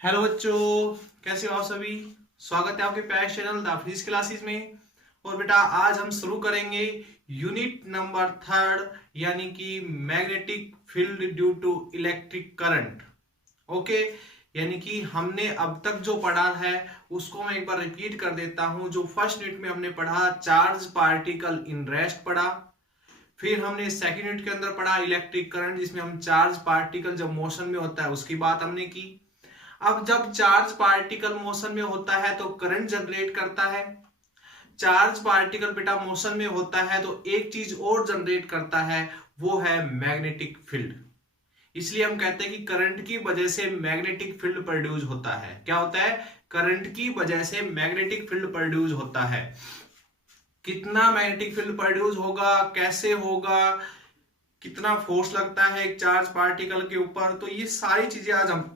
Hello बच्चों, कैसे हो आप सभी। स्वागत है आपके प्यारे चैनल द फिजिक्स क्लासेस में। और बेटा आज हम शुरू करेंगे यूनिट नंबर 3 यानी कि magnetic field due to electric current. Okay, यानी कि हमने अब तक जो पढ़ा है उसको मैं एक बार रिपीट कर देता हूं। जो फर्स्ट यूनिट में हमने पढ़ा चार्ज पार्टिकल इन रेस्ट पढ़ा, फिर हमने सेकेंड यूनिट के अंदर पढ़ा इलेक्ट्रिक करंट जिसमें हम चार्ज पार्टिकल जब मोशन में होता है उसकी बात हमने की। अब जब चार्ज पार्टिकल मोशन में होता है तो करंट जनरेट करता है। चार्ज पार्टिकल बेटा मोशन में होता है तो एक चीज और जनरेट करता है, वो है मैग्नेटिक फील्ड। इसलिए हम कहते हैं कि करंट की वजह से मैग्नेटिक फील्ड प्रोड्यूस होता है। क्या होता है? करंट की वजह से मैग्नेटिक फील्ड प्रोड्यूस होता है। कितना मैग्नेटिक फील्ड प्रोड्यूस होगा, कैसे होगा, कितना फोर्स लगता है एक चार्ज पार्टिकल के ऊपर, तो ये सारी चीजें आज हम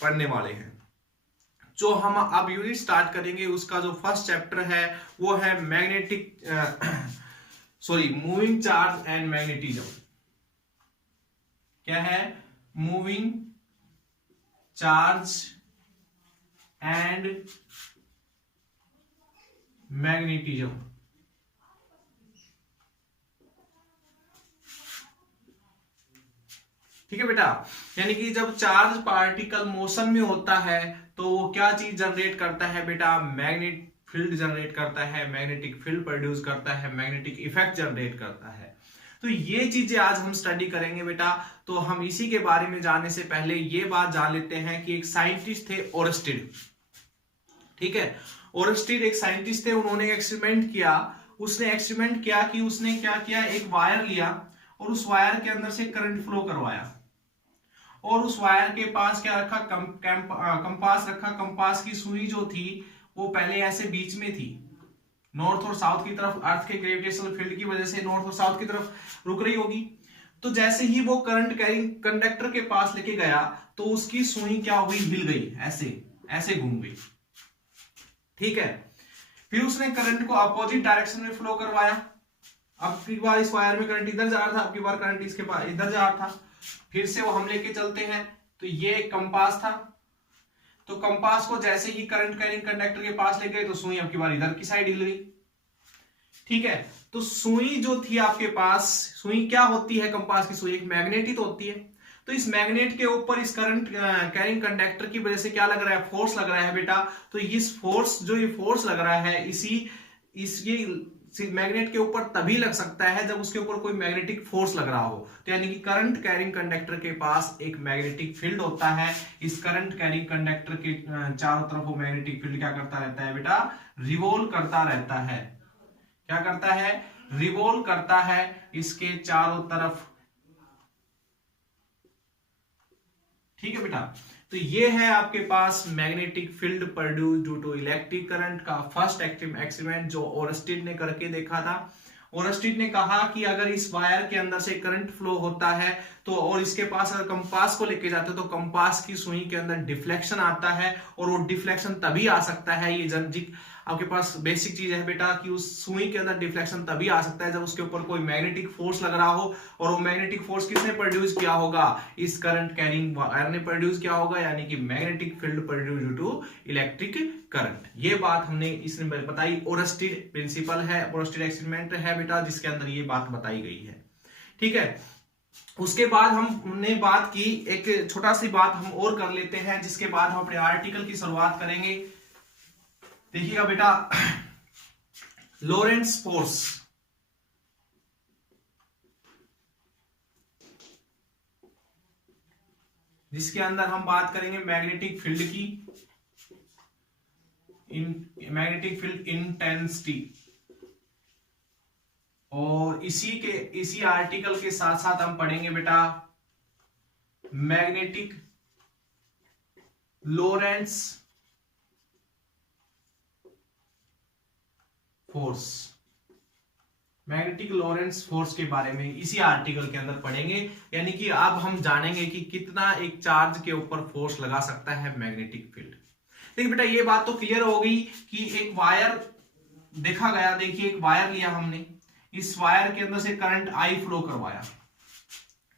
पढ़ने वाले हैं। जो हम अब यूनिट स्टार्ट करेंगे उसका जो फर्स्ट चैप्टर है वो है मूविंग चार्ज एंड मैग्नेटिज्म। क्या है? Moving charge and magnetism. ठीक है बेटा, यानी कि जब चार्ज पार्टिकल मोशन में होता है तो वो क्या चीज जनरेट करता है बेटा? मैग्नेटिक फील्ड जनरेट करता है, मैग्नेटिक फील्ड प्रोड्यूस करता है, मैग्नेटिक इफेक्ट जनरेट करता है। तो ये चीजें आज हम स्टडी करेंगे बेटा। तो हम इसी के बारे में जानने से पहले ये बात जान लेते हैं कि एक साइंटिस्ट थे ओरस्टेड। ठीक है, ओरस्टेड एक साइंटिस्ट थे, उन्होंने एक्सपेरिमेंट किया। उसने एक्सपेरिमेंट किया कि उसने क्या किया, एक वायर लिया और उस वायर के अंदर से करंट फ्लो करवाया और उस वायर के पास क्या रखा, कंपास रखा। कंपास की सुई जो थी वो पहले ऐसे बीच में थी, नॉर्थ और साउथ की तरफ। अर्थ के ग्रेविटेशनल फील्ड की वजह से नॉर्थ और साउथ की तरफ रुक रही होगी। तो जैसे ही वो करंट कैरिंग कंडक्टर के पास लेके गया तो उसकी सुई क्या हुई, हिल गई, ऐसे ऐसे घूम गई। ठीक है, फिर उसने करंट को अपोजिट डायरेक्शन में फ्लो करवाया। अब की बार इस वायर में करंट इधर जा रहा था, अब की बार करंट इसके पास इधर जा रहा था। फिर से वो हम लेके चलते हैं। तो ये एक कंपास था, तो कंपास को जैसे ही करंट कैरिंग कंडक्टर के पास ले गए तो सुई अब की बार इधर की साइड हिल गई। ठीक है, तो सुई जो थी आपके पास, सुई क्या होती है? कंपास की सुई एक मैग्नेट ही तो होती है। तो इस मैग्नेट के ऊपर इस करंट कैरिंग कंडक्टर की वजह से क्या लग रहा है? फोर्स लग रहा है बेटा। तो इस फोर्स, जो ये फोर्स लग रहा है, ये मैग्नेट के ऊपर तभी लग सकता है जब उसके ऊपर कोई मैग्नेटिक फोर्स लग रहा हो। तो यानी कि करंट कैरिंग कंडक्टर के पास एक मैग्नेटिक फील्ड होता है। इस करंट कैरिंग कंडक्टर के चारों तरफ वो मैग्नेटिक फील्ड क्या करता रहता है बेटा? रिवॉल्व करता रहता है। क्या करता है? रिवॉल्व करता है इसके चारों तरफ। ठीक है बेटा, तो ये है आपके पास magnetic field produce due to electric current का फर्स्ट एक्सपेरिमेंट जो ओरस्टेड ने करके देखा था। ओरस्टेड ने कहा कि अगर इस वायर के अंदर से करंट फ्लो होता है तो, और इसके पास अगर कंपास को लेके जाते हो तो कंपास की सुई के अंदर डिफ्लेक्शन आता है, और वो डिफ्लेक्शन तभी आ सकता है, ये आपके पास बेसिक चीज है बेटा, कि उस सुई के अंदर डिफ्लेक्शन तभी आ सकता है जब उसके ऊपर कोई मैग्नेटिक फोर्स लग रहा हो। और वो मैग्नेटिक फोर्स किसने प्रोड्यूस किया होगा? इस करंट कैरिंग वायर ने प्रोड्यूस किया होगा, यानी कि magnetic field produce due to electric current. ये बात हमने इसने बताई। ओरस्टेड प्रिंसिपल है, ओरस्टेड एक्सपेरिमेंट है बेटा, जिसके अंदर ये बात बताई गई है। ठीक है, उसके बाद हमने बात की, एक छोटा सी बात हम और कर लेते हैं जिसके बाद हम अपने आर्टिकल की शुरुआत करेंगे। देखिएगा बेटा, लॉरेंट्ज फोर्स, जिसके अंदर हम बात करेंगे मैग्नेटिक फील्ड की, मैग्नेटिक फील्ड इंटेंसिटी। और इसी आर्टिकल के साथ साथ हम पढ़ेंगे बेटा मैग्नेटिक लॉरेंट्ज फोर्स। मैग्नेटिक लॉरेंट्ज फोर्स के बारे में इसी आर्टिकल के अंदर पढ़ेंगे। यानी कि अब हम जानेंगे कि कितना एक चार्ज के ऊपर फोर्स लगा सकता है मैग्नेटिक फील्ड। देखिए बेटा, ये बात तो क्लियर हो गई कि एक वायर देखा गया। देखिए, एक वायर लिया हमने, इस वायर के अंदर से करंट आई फ्लो करवाया।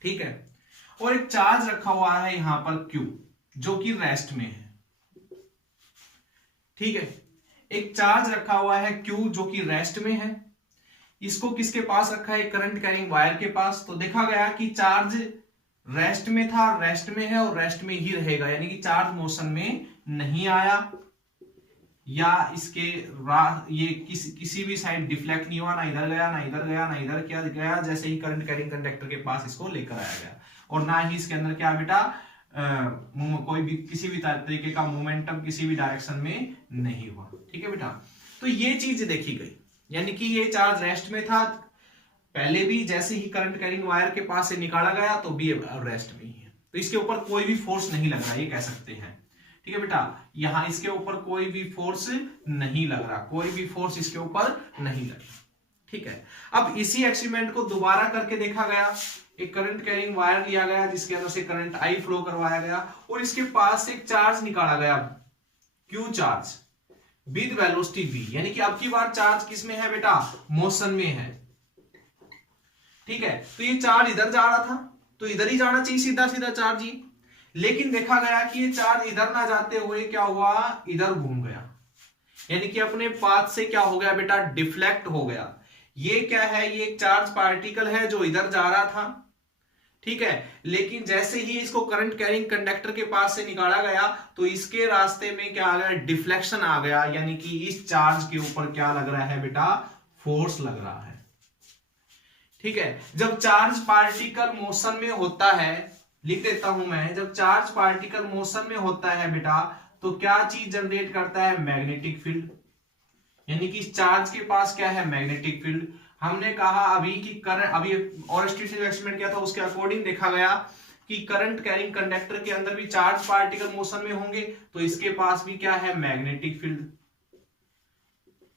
ठीक है, और एक चार्ज रखा हुआ है यहां पर Q, जो कि रेस्ट में है। ठीक है, एक चार्ज रखा हुआ है Q जो कि रेस्ट में है, इसको किसके पास रखा है, करंट कैरिंग वायर के पास। तो देखा गया कि चार्ज रेस्ट में था, रेस्ट में है और रेस्ट में ही रहेगा, यानी कि चार्ज मोशन में नहीं आया या इसके ये किसी भी साइड डिफ्लेक्ट नहीं हुआ, ना इधर गया ना इधर गया ना इधर क्या गया, जैसे ही करंट कैरिंग कंडक्टर के पास इसको लेकर आया गया। और ना ही इसके अंदर क्या बेटा कोई भी किसी भी तरीके का मोमेंटम किसी भी डायरेक्शन में नहीं हुआ। ठीक है बेटा, तो ये चीज देखी गई, यानी कि ये चार्ज रेस्ट में था पहले भी, जैसे ही करंट कैरिंग वायर के पास से निकाला गया तो भी रेस्ट में ही है, तो इसके ऊपर कोई भी फोर्स नहीं लग रहा, ये कह सकते हैं। ठीक है बेटा, यहां इसके ऊपर कोई भी फोर्स नहीं लग रहा, कोई भी फोर्स इसके ऊपर नहीं लग रहा। ठीक है, अब इसी एक्सपेरिमेंट को दोबारा करके देखा गया, एक करंट कैरिंग वायर लिया गया जिसके अंदर से करंट आई फ्लो करवाया गया और इसके पास से एक चार्ज निकाला गया Q charge with velocity v, यानी कि अब की बार चार्ज किस में है बेटा, मोशन में है। ठीक है, तो ये चार्ज इधर जा रहा था तो इधर ही जाना चाहिए सीधा सीधा चार्ज ही, लेकिन देखा गया कि ये चार्ज इधर ना जाते हुए क्या हुआ, इधर घूम गया, यानी कि अपने पाथ से क्या हो गया बेटा, डिफ्लेक्ट हो गया। ये क्या है, ये एक चार्ज पार्टिकल है जो इधर जा रहा था, ठीक है, लेकिन जैसे ही इसको करंट कैरिंग कंडक्टर के पास से निकाला गया तो इसके रास्ते में क्या आ गया, डिफ्लेक्शन आ गया, यानी कि इस चार्ज के ऊपर क्या लग रहा है बेटा, फोर्स लग रहा है। ठीक है, जब चार्ज पार्टिकल मोशन में होता है, लिख देता हूं मैं, जब चार्ज पार्टिकल मोशन में होता है बेटा तो क्या चीज जनरेट करता है, मैग्नेटिक फील्ड, यानी कि चार्ज के पास क्या है, मैग्नेटिक फील्ड। हमने कहा अभी कि करंट, अभी और एक्सपेरिमेंट किया था उसके अकॉर्डिंग देखा गया कि करंट कैरिंग कंडक्टर के अंदर भी चार्ज पार्टिकल मोशन में होंगे तो इसके पास भी क्या है, मैग्नेटिक फील्ड।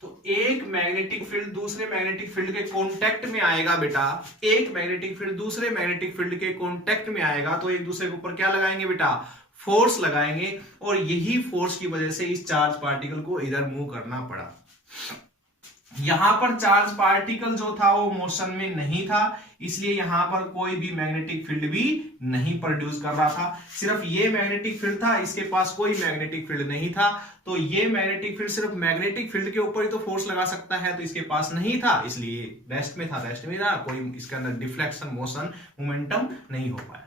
तो एक मैग्नेटिक फील्ड दूसरे मैग्नेटिक फील्ड के कांटेक्ट में आएगा बेटा, एक मैग्नेटिक फील्ड दूसरे मैग्नेटिक फील्ड के कांटेक्ट में आएगा तो एक दूसरे के ऊपर क्या लगाएंगे बेटा, फोर्स लगाएंगे, और यही फोर्स की वजह से इस चार्ज पार्टिकल को इधर मूव करना पड़ा। यहां पर चार्ज पार्टिकल जो था वो मोशन में नहीं था, इसलिए यहां पर कोई भी मैग्नेटिक फील्ड भी नहीं प्रोड्यूस कर रहा था, सिर्फ ये मैग्नेटिक फील्ड था, इसके पास कोई मैग्नेटिक फील्ड नहीं था। तो ये मैग्नेटिक फील्ड सिर्फ मैग्नेटिक फील्ड के ऊपर ही तो फोर्स लगा सकता है, तो इसके पास नहीं था, इसलिए रेस्ट में था, रेस्ट में था, कोई इसके अंदर डिफ्लेक्शन मोशन मोमेंटम नहीं हो पाया।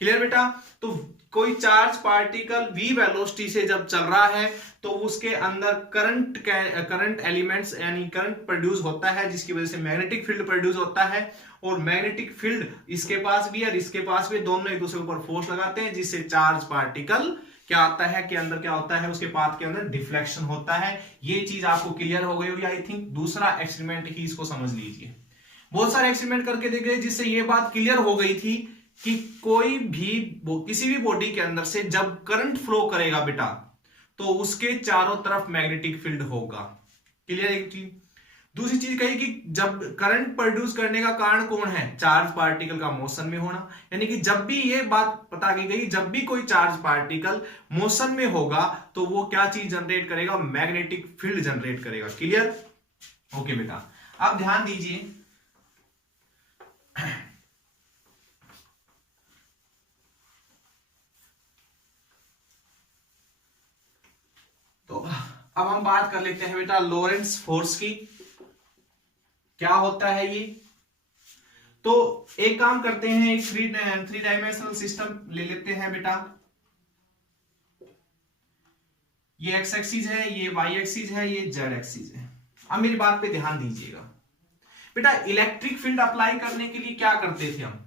क्लियर बेटा, तो कोई चार्ज पार्टिकल v वेलोसिटी से जब चल रहा है तो उसके अंदर करंट एलिमेंट्स यानी करंट प्रोड्यूस होता है जिसकी वजह से मैग्नेटिक फील्ड प्रोड्यूस होता है, और मैग्नेटिक फील्ड इसके पास भी और इसके पास भी, दोनों एक दूसरे के ऊपर फोर्स लगाते हैं जिससे चार्ज पार्टिकल क्या आता है के अंदर क्या होता है, उसके पाथ के अंदर डिफ्लेक्शन होता है। ये चीज आपको क्लियर हो गई होगी आई थिंक। दूसरा एक्सपेरिमेंट ही इसको समझ लीजिए, बहुत सारे एक्सपेरिमेंट करके देख गए जिससे ये बात क्लियर हो गई थी कि कोई भी किसी भी बॉडी के अंदर से जब करंट फ्लो करेगा बेटा तो उसके चारों तरफ मैग्नेटिक फील्ड होगा। क्लियर एक चीज। दूसरी चीज कही कि जब करंट प्रोड्यूस करने का कारण कौन है, चार्ज पार्टिकल का मोशन में होना, यानी कि जब भी ये बात पता की गई जब भी कोई चार्ज पार्टिकल मोशन में होगा तो वो क्या चीज जनरेट करेगा, मैग्नेटिक फील्ड जनरेट करेगा। क्लियर, ओके बेटा। अब ध्यान दीजिए, तो अब हम बात कर लेते हैं बेटा लॉरेंट्ज फोर्स की, क्या होता है ये। तो एक काम करते हैं, एक थ्री डायमेंशनल सिस्टम ले लेते हैं बेटा। ये एक्स एक्सिस है, ये वाई एक्सिस है, ये जेड एक्सिस है। अब मेरी बात पे ध्यान दीजिएगा बेटा, इलेक्ट्रिक फील्ड अप्लाई करने के लिए क्या करते थे हम,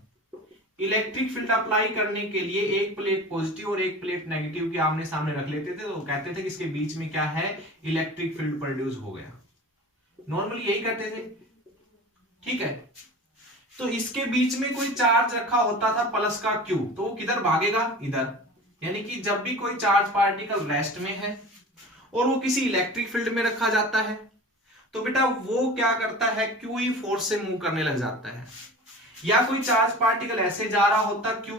इलेक्ट्रिक फील्ड अप्लाई करने के लिए एक प्लेट पॉजिटिव और एक प्लेट नेगेटिव के आमने सामने रख लेते थे, तो कहते थे कि इसके बीच में क्या है, इलेक्ट्रिक फील्ड प्रोड्यूस हो गया। नॉर्मली यही करते थे, ठीक है। तो इसके बीच में कोई चार्ज रखा होता था प्लस का क्यू, तो वो किधर भागेगा, इधर। यानी कि जब भी कोई चार्ज पार्टिकल रेस्ट में है और वो किसी इलेक्ट्रिक फील्ड में रखा जाता है तो बेटा वो क्या करता है, क्यू ही फोर्स से मूव करने लग जाता है। या कोई चार्ज पार्टिकल ऐसे जा रहा होता क्यू,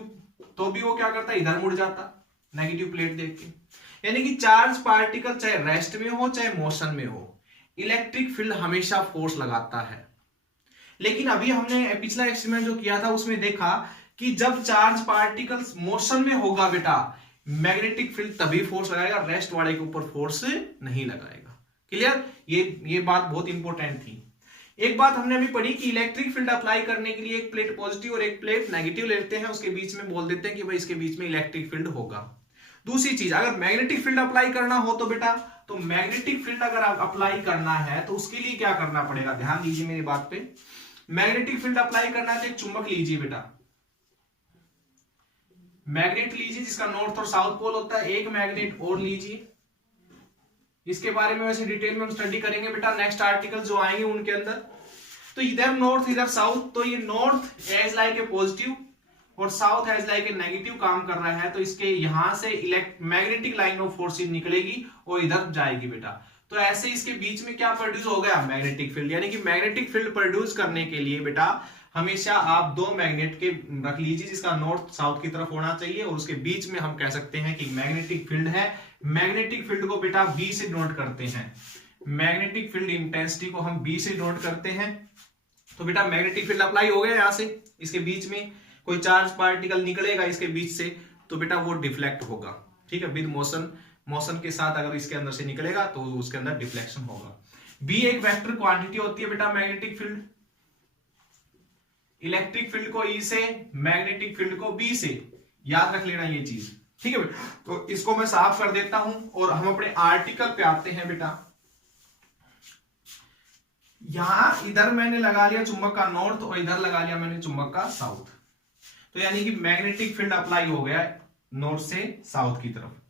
तो भी वो क्या करता, इधर मुड़ जाता नेगेटिव प्लेट देख के। यानी कि चार्ज पार्टिकल चाहे रेस्ट में हो चाहे मोशन में हो, इलेक्ट्रिक फील्ड हमेशा फोर्स लगाता है। लेकिन अभी हमने पिछला एक्सपेरिमेंट जो किया था उसमें देखा कि जब चार्ज पार्टिकल मोशन में होगा बेटा, मैग्नेटिक फील्ड तभी फोर्स लगाएगा, रेस्ट वाले के ऊपर फोर्स नहीं लगाएगा। क्लियर? ये बात बहुत इंपॉर्टेंट थी। एक बात हमने अभी पढ़ी कि इलेक्ट्रिक फील्ड अप्लाई करने के लिए एक प्लेट पॉजिटिव और एक प्लेट नेगेटिव लेते हैं, उसके बीच में बोल देते हैं कि भाई इसके बीच में इलेक्ट्रिक फील्ड होगा। दूसरी चीज, अगर मैग्नेटिक फील्ड अप्लाई करना हो तो बेटा, तो मैग्नेटिक फील्ड अगर अप्लाई करना है तो उसके लिए क्या करना पड़ेगा, ध्यान दीजिए मेरी बात पे। मैग्नेटिक फील्ड अप्लाई करना है तो एक चुंबक लीजिए बेटा, मैग्नेट लीजिए जिसका नॉर्थ और साउथ पोल होता है, एक मैग्नेट और लीजिए। इसके बारे में वैसे डिटेल में हम स्टडी करेंगे बेटा नेक्स्ट आर्टिकल जो आएंगे उनके अंदर। तो इधर नॉर्थ इधर साउथ, तो ये north as like a positive और south as like a negative काम कर रहा है, तो इसके यहां से मैग्नेटिक लाइन ऑफ फोर्सेज निकलेगी और इधर जाएगी बेटा। तो ऐसे इसके बीच में क्या प्रोड्यूस हो गया, मैग्नेटिक फील्ड। यानी कि मैग्नेटिक फील्ड प्रोड्यूस करने के लिए बेटा हमेशा आप दो मैग्नेट के रख लीजिए जिसका नॉर्थ साउथ की तरफ होना चाहिए, और उसके बीच में हम कह सकते हैं कि मैग्नेटिक फील्ड है। मैग्नेटिक फील्ड को बेटा बी से नोट करते हैं, मैग्नेटिक फील्ड इंटेंसिटी को हम बी से नोट करते हैं। तो बेटा मैग्नेटिक फील्ड अप्लाई हो गया, यहां से इसके बीच में कोई चार्ज पार्टिकल निकलेगा इसके बीच से, तो बेटा वो डिफ्लेक्ट होगा। ठीक है, विद मोशन के साथ अगर इसके अंदर से निकलेगा तो उसके अंदर डिफ्लेक्शन होगा। बी एक वेक्टर क्वांटिटी होती है बेटा मैग्नेटिक फील्ड। इलेक्ट्रिक फील्ड को ई से, मैग्नेटिक फील्ड को बी से, याद रख लेना ये चीज। ठीक है बेटा, तो इसको मैं साफ कर देता हूं और हम अपने आर्टिकल पे आते हैं बेटा। यहां इधर मैंने लगा लिया चुंबक का नॉर्थ और इधर लगा लिया मैंने चुंबक का साउथ, तो यानी कि मैग्नेटिक फील्ड अप्लाई हो गया नॉर्थ से साउथ की तरफ।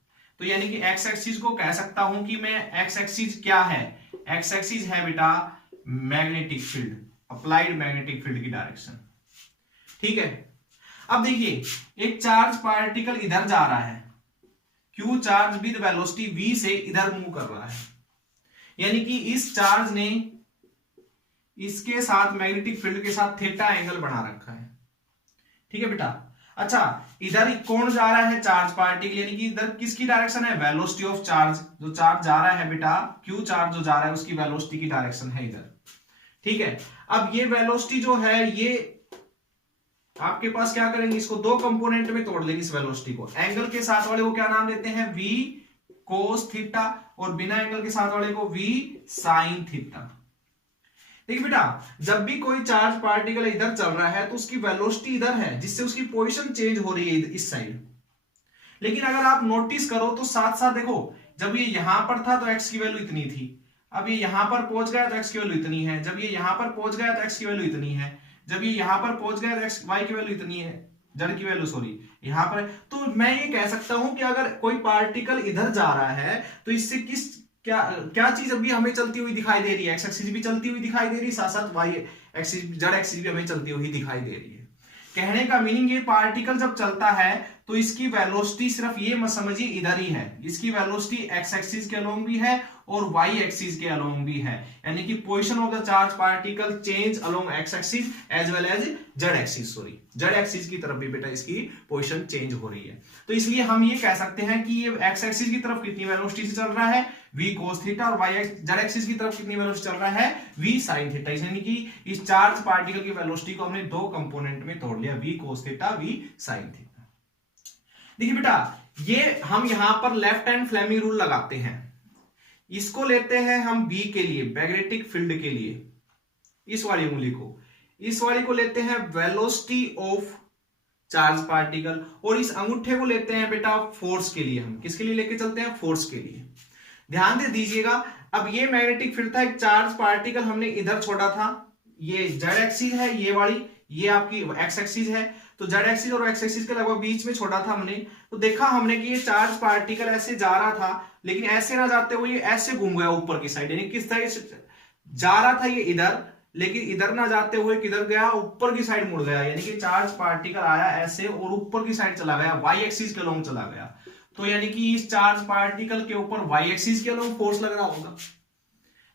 तो यानी कि एक्स एक्सिस को कह सकता हूं कि मैं, एक्स एक्सिस क्या है, एक्स एक्सिस है बेटा magnetic field, applied magnetic field की डायरेक्शन। ठीक है, अब देखिए एक चार्ज पार्टिकल इधर जा रहा है, Q charge with velocity v से इधर मूव कर रहा है, यानी कि इस चार्ज ने इसके साथ मैग्नेटिक फील्ड के साथ थीटा एंगल बना रखा है। ठीक है बेटा, अच्छा इधर कौन जा रहा है, चार्ज पार्टिकल, यानी कि इधर किसकी डायरेक्शन है, वेलोसिटी ऑफ चार्ज, जो चार्ज जा रहा है बेटा, क्यू चार्ज जो जा रहा है उसकी वेलोसिटी की डायरेक्शन है इधर। ठीक है, अब ये वेलोसिटी जो है ये आपके पास क्या करेंगे, इसको दो कंपोनेंट में तोड़ लेंगे इस वेलोसिटी को। एंगल के साथ वाले को क्या नाम देते हैं, v cos थीटा, और बिना एंगल के साथ वाले को v sin थीटा। देखिए बेटा, जब भी कोई चार्ज पार्टिकल इधर चल रहा है तो उसकी वेलोसिटी इधर है, जिससे उसकी पोजीशन चेंज हो रही है इस साइड। लेकिन अगर आप नोटिस करो तो साथ साथ देखो, जब ये यहां पर था तो x की वैल्यू इतनी थी, अब ये यहां पर पहुंच गया तो x की वैल्यू इतनी है, जब ये यहां पर पहुंच गया तो x की वैल्यू इतनी है, जब ये यहां पर पहुंच गया तो x y की वैल्यू इतनी है, z की वैल्यू सॉरी यहां पर। तो मैं ये कह सकता हूं कि अगर कोई पार्टिकल इधर जा रहा है तो इससे क्या चीज अभी हमें चलती हुई दिखाई दे रही है, एक्स एक्सिस भी चलती हुई दिखाई दे रही है, साथ साथ वाई एक्सिस, जेड एक्सिस भी हमें चलती हुई दिखाई दे रही है। कहने का मीनिंग ये पार्टिकल जब चलता है तो इसकी वेलोसिटी सिर्फ ये मत समझिए इधर ही है, इसकी वेलोसिटी एक्स एक्सिस के अलोंग भी है और वाई एक्सिस के अलोंग भी है, यानी कि position of the charge particle change along x axis as well as z axis, sorry z axis की तरफ भी बेटा इसकी पोजीशन चेंज हो रही है। तो इसलिए हम ये कह सकते हैं कि ये एक्स एक्सिस की तरफ कितनी वेलोसिटी से चल रहा है, v cos थीटा, और y जेड एक्सिस की तरफ कितनी वेलोसिटी चल रहा है, v sin थीटा। यानी कि इस चार्ज पार्टिकल की वेलोसिटी को हमने दो कंपोनेंट में तोड़ लिया, v cos theta, v sin theta. देखिए बेटा, ये हम यहां पर लेफ्ट हैंड फ्लेमिंग रूल लगाते हैं, इसको लेते हैं हम b के लिए, मैग्नेटिक फील्ड के लिए, इस वाली उंगली को, इस वाली को लेते हैं वेलोसिटी ऑफ चार्ज पार्टिकल, और इस अंगूठे को लेते हैं बेटा फोर्स के लिए। हम किसके लिए लेके चलते हैं, फोर्स के लिए। ध्यान दे दीजिएगा, अब ये मैग्नेटिक फील्ड था, एक चार्ज पार्टिकल हमने इधर छोड़ा था, ये जेड एक्सिस है ये वाली, ये आपकी एक्स एक्सिस है, तो जेड एक्सिस और एक्स एक्सिस के लगभग बीच में छोड़ा था हमने। तो देखा हमने कि ये चार्ज पार्टिकल ऐसे जा रहा था, लेकिन ऐसे ना जाते हुए ये ऐसे घूम गया ऊपर की साइड, यानी किस तरह से जा रहा था ये इधर, लेकिन इधर ना जाते हुए किधर गया, ऊपर की साइड मुड़ गया, यानी कि चार्ज पार्टिकल आया ऐसे और ऊपर की साइड चला गया, वाई एक्सिस के अलोंग चला गया। तो यानी कि इस चार्ज पार्टिकल के ऊपर वाई एक्सिस के अलोंग फोर्स लग रहा होगा।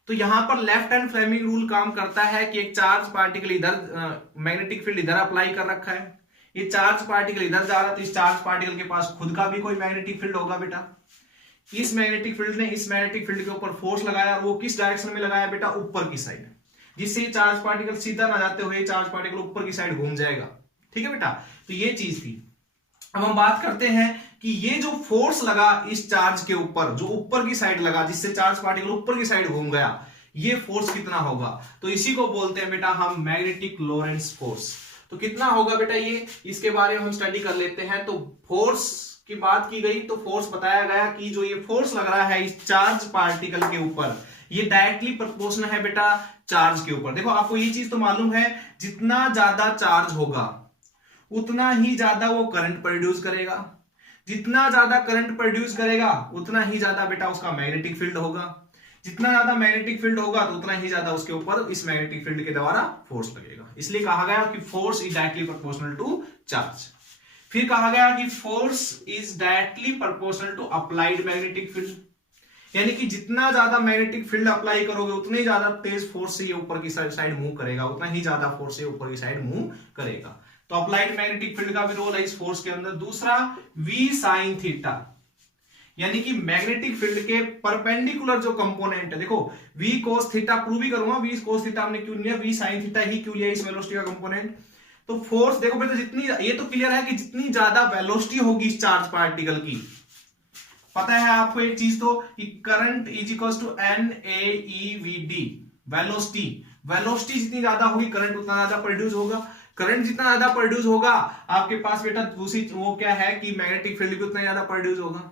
तो यहां पर लेफ्ट हैंड फ्लेमिंग रूल काम करता है कि एक चार्ज पार्टिकल इधर, मैग्नेटिक फील्ड इधर अप्लाई कर रखा है, ये चार्ज पार्टिकल इधर जा रहा है, तो इस चार्ज पार्टिकल के पास खुद का भी कोई मैग्नेटिक फील्ड होगा बेटा। इस मैग्नेटिक फील्ड ने इस मैग्नेटिक फील्ड के ऊपर फोर्स लगाया, और वो किस डायरेक्शन में लगाया बेटा, ऊपर की साइड, जिससे चार्ज पार्टिकल सीधा ना जाते हुए चार्ज पार्टिकल ऊपर की साइड घूम जाएगा। ठीक है बेटा, तो ये चीज थी। अब हम बात करते हैं कि ये जो फोर्स लगा इस चार्ज के ऊपर, जो ऊपर की साइड लगा, जिससे चार्ज पार्टिकल ऊपर की साइड घूम गया, ये फोर्स कितना होगा? तो इसी को बोलते हैं बेटा हम मैग्नेटिक लोरेंट्ज फोर्स। तो कितना होगा बेटा ये, इसके बारे में हम स्टडी कर लेते हैं। तो फोर्स की बात की गई तो फोर्स बताया गया कि जो ये फोर्स लग रहा है इस चार्ज पार्टिकल के ऊपर, ये डायरेक्टली प्रोपोर्शनल है बेटा चार्ज के ऊपर। देखो आपको ये चीज तो मालूम है, जितना ज्यादा चार्ज होगा उतना ही ज्यादा वो करंट प्रोड्यूस करेगा, जितना ज्यादा करंट प्रोड्यूस करेगा उतना ही ज्यादा बेटा उसका मैग्नेटिक फील्ड होगा, जितना ज्यादा मैग्नेटिक फील्ड होगा तो उतना ही ज्यादा उसके ऊपर इस मैग्नेटिक फील्ड के द्वारा फोर्स लगेगा। इसलिए कहा गया कि force is directly proportional to charge. फिर कहा गया कि force is directly proportional to applied magnetic field, यानी कि जितना ज्यादा मैग्नेटिक फील्ड अप्लाई करोगे उतने ही ज्यादा तेज फोर्स से ये ऊपर की साइड मूव करेगा, उतना ही ज्यादा फोर्स से ऊपर की साइड मूव करेगा। तो अप्लाइड मैग्नेटिक फील्ड का भी रोल है इस फोर्स के अंदर। दूसरा V sin थीटा, यानी कि मैग्नेटिक फील्ड के परपेंडिकुलर जो कंपोनेंट है, देखो V cos थीटा प्रूव ही करूंगा, V cos थीटा हमने क्यों लिया, V sin थीटा ही क्यों लिया इस वेलोसिटी का कंपोनेंट। तो फोर्स देखो बेटा, जितनी ये तो क्लियर है कि जितनी ज्यादा वेलोसिटी होगी इस चार्ज पार्टिकल की, पता है आपको एक चीज तो कि current is equal to NAEVD, velocity. Velocity जितनी ज्यादा होगी करंट उतना ज्यादा प्रोड्यूस होगा, करंट जितना ज्यादा प्रोड्यूस होगा आपके पास बेटा दूसरी वो क्या है कि मैग्नेटिक फील्ड भी उतना ज्यादा प्रोड्यूस होगा।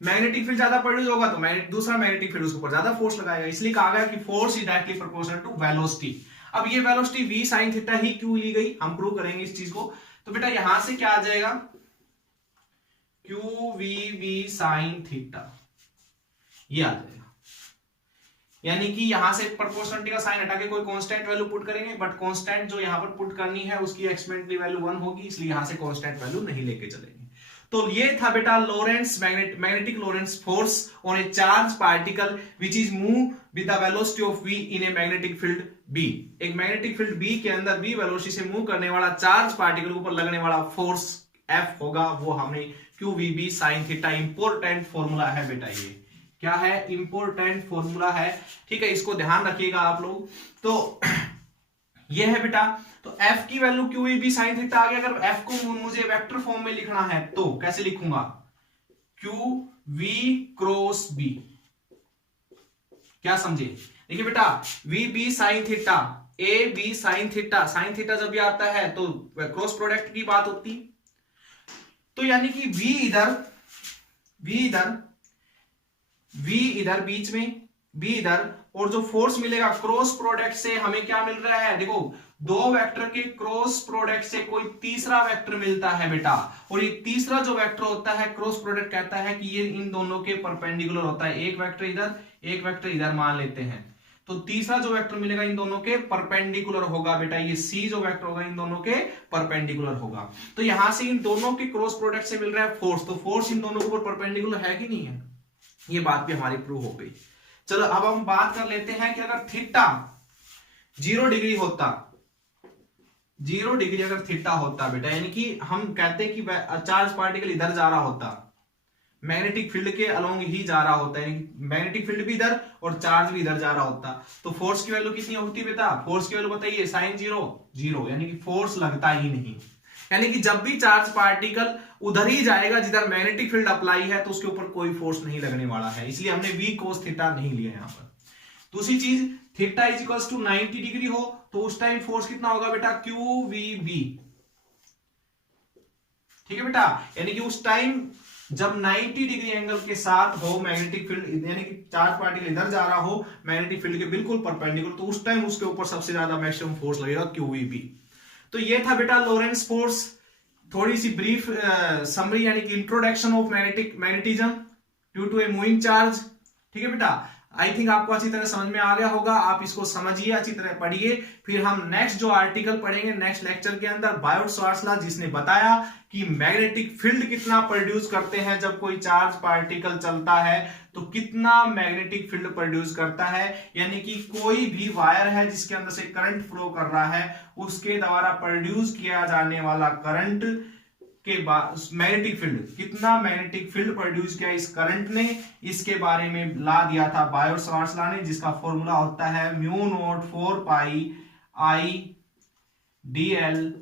मैग्नेटिक फील्ड ज्यादा प्रोड्यूस होगा तो दूसरा मैग्नेटिक फील्ड उसके ऊपर ज्यादा फोर्स लगाएगा। इसलिए कहा गया कि force is directly proportional to velocity. अब ये वेलोसिटी V sin थीटा ही क्यों ली गई, हम प्रूव करेंगे इस चीज को। तो बेटा यहां से क्या आ जाएगा, QVV sin थीटा, ये आ जाएगा। यानी कि यहां से प्रोपोर्शनलिटी का साइन हटा के कोई कांस्टेंट वैल्यू पुट करेंगे, बट कांस्टेंट जो यहां पर पुट करनी है उसकी एक्सपेरिमेंटली वैल्यू 1 होगी, इसलिए यहां से कांस्टेंट वैल्यू नहीं लेके चलेंगे। तो ये था बेटा Lorentz magnetic Lorentz force on a charge particle which is move with the velocity of v in a magnetic field B। एक मैग्नेटिक फील्ड B के अंदर v वेलोसिटी से मूव करने वाला चार्ज पार्टिकल के ऊपर लगने वाला फोर्स F होगा, वो हमने QVB sin theta, important formula है बेटा, ये क्या है, इंपॉर्टेंट फॉर्मूला है, ठीक है, इसको ध्यान रखिएगा आप लोग। तो ये है बेटा, तो F की वैल्यू QVB sin थीटा आ गया। अगर F को मुझे वेक्टर फॉर्म में लिखना है तो कैसे लिखूंगा, QV क्रॉस B, क्या समझे? देखिए बेटा VB sin theta, AB sin theta, sin theta जब भी आता है तो क्रॉस प्रोडक्ट की बात होती, तो यानी कि V इधर बीच में, B इधर, और जो फोर्स मिलेगा क्रॉस प्रोडक्ट से हमें क्या मिल रहा है, देखो दो वेक्टर के क्रॉस प्रोडक्ट से कोई तीसरा वेक्टर मिलता है बेटा, और ये तीसरा जो वेक्टर होता है क्रॉस प्रोडक्ट कहता है कि ये इन दोनों के परपेंडिकुलर होता है, एक वेक्टर इधर एक वेक्टर इधर मान लेते हैं, तो तीसरा जो वेक्टर मिलेगा इन दोनों के परपेंडिकुलर होगा बेटा, ये C जो वेक्टर होगा इन दोनों के परपेंडिकुलर होगा। तो यहां से इन दोनों के क्रॉस प्रोडक्ट से मिल रहा है फोर्स, तो फोर्स इन दोनों के ऊपर परपेंडिकुलर है कि नहीं है, ये बात भी हमारी प्रूव हो गई। चलो अब हम बात कर लेते हैं कि अगर थीटा 0 डिग्री होता, 0 डिग्री अगर थीटा होता बेटा, यानी कि हम कहते हैं कि चार्ज पार्टिकल इधर जा रहा होता, मैग्नेटिक फील्ड के अलोंग ही जा रहा होता है, मैग्नेटिक फील्ड भी इधर और चार्ज भी इधर जा रहा होता, तो फोर्स की वैल्यू कितनी होती बेटा, फोर्स की वैल्यू बताइए, sin 0 0, यानी कि फोर्स लगता ही नहीं। यानी कि जब भी चार्ज पार्टिकल उधर ही जाएगा जिधर मैग्नेटिक फील्ड अप्लाई है तो उसके ऊपर कोई फोर्स नहीं लगने वाला है, इसलिए हमने V cos थीटा नहीं लिया यहां पर। दूसरी चीज, theta is equal to 90 degree हो तो उस टाइम फोर्स कितना होगा बेटा, QVB, ठीक है बेटा, यानी कि उस टाइम जब 90 डिग्री एंगल के साथ हो मैग्नेटिक फील्ड, यानी कि चार्ज पार्टिकल इधर जा रहा हो मैग्नेटिक फील्ड के बिल्कुल परपेंडिकुलर, तो उस टाइम उसके ऊपर सबसे ज्यादा मैक्सिमम फोर्स लगेगा QVB। तो ये था बेटा लोरेंट्ज फोर्स, थोड़ी सी ब्रीफ समरी यानी कि introduction of magnetism due to a moving charge, ठीक है बेटा। आई थिंक आपको अच्छी तरह समझ में आ गया होगा, आप इसको समझिए, अच्छी तरह पढ़िए। फिर हम नेक्स्ट जो आर्टिकल पढ़ेंगे नेक्स्ट लेक्चर के अंदर, बायोट-सावर्ट्स लॉ, जिसने बताया कि मैग्नेटिक फील्ड कितना प्रोड्यूस करते हैं जब कोई चार्ज पार्टिकल चलता है, तो कितना मैग्नेटिक फील्ड प्रोड्यूस करता है, यानी कि कोई भी वायर है जिसके अंदर से करंट फ्लो कर रहा है उसके द्वारा प्रोड्यूस किया जाने वाला करंट के बाद मैग्नेटिक फील्ड, कितना मैग्नेटिक फील्ड प्रोड्यूस किया इस करंट ने, इसके बारे में ला दिया था बायोट-सावर्ट्स लॉ ने, जिसका फॉर्मूला होता है μ0 4 पाई I dl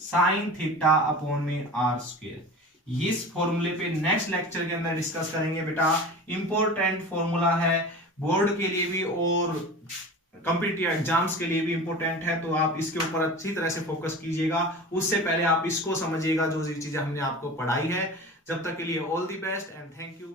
sin theta upon में r स्क्वायर। इस फॉर्मूले पे नेक्स्ट लेक्चर के अंदर डिस्कस करेंगे बेटा। इंपॉर्टेंट फॉर्मूला है, बोर्ड के लिए भी और कॉम्पिटिटिव एग्जाम्स के लिए भी इंपॉर्टेंट है, तो आप इसके ऊपर अच्छी तरह से फोकस कीजिएगा। उससे पहले आप इसको समझिएगा जो चीजें हमने आपको पढ़ाई है। जब तक के लिए all the best and thank you.